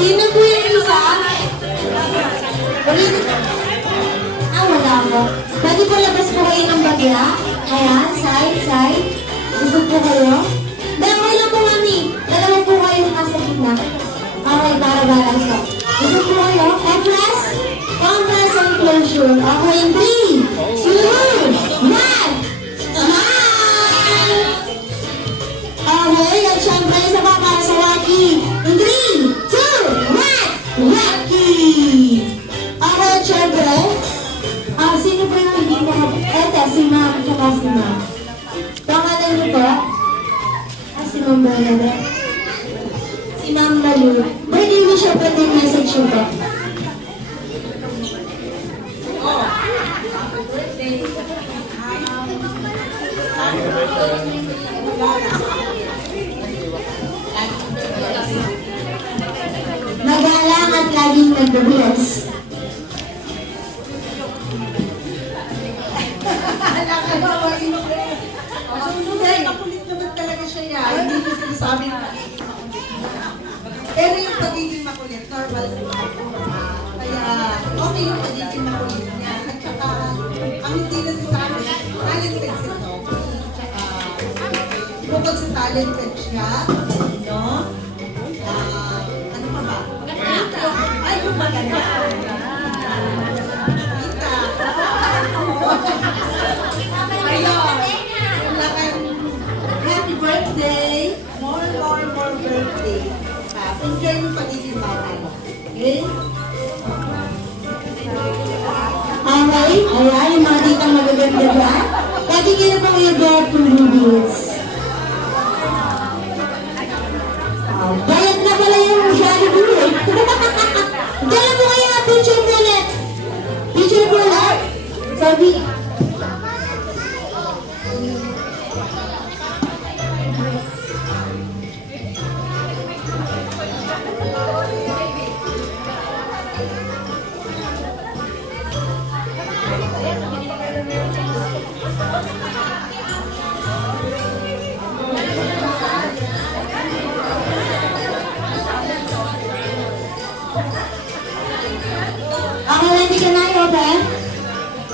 Sino po yung isa? Ulit. Wala ko. Pwede po labas po kayo ng bagya. Ayan, side. Gusto po kayo? Dalawa lang po mami. Dalawa po kayo nasa gitna. Okay, para siya. Gusto po kayo? Compress? Compress and closure. Okay, in 3, 2, 1. Smile! Okay, at syempre isa pa para sa Wacky. In 3, 2, 1. Wacky! Okay, at syempre. Sino po yung hindi mo? Eto, si ma'am, tsaka si ma'am. Pangalan niyo po? Si ma'am Bernadette. Si ma'am Lalu. Pwede mo siya pwede message niyo po? Magalang at laging nag-bless. Makulit naman talaga siya yan. Hindi ko sinasabi na. Pero yung pagiging makulit, normal naman. Kaya, okay yung pagiging makulit niya. At saka, ang hindi nasasabi, talented si Sophie. Tsaka, bukod sa talented siya, no? Ano pa ba? Ay, yung maganda. Happy birthday! More birthday. Enjoy mo pagiging bata mo. Okay? Okay, ayan, yung mga titang magaganda dyan. Pwede nyo na pong i-bear to movies. Bayad na pala yung Jollibee. Dala mo kayo ang picture bullet. Picture bullet. Sabi, ready ka na, open?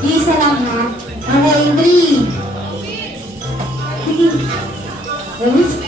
Isa lang ha. Okay, 3. Sige.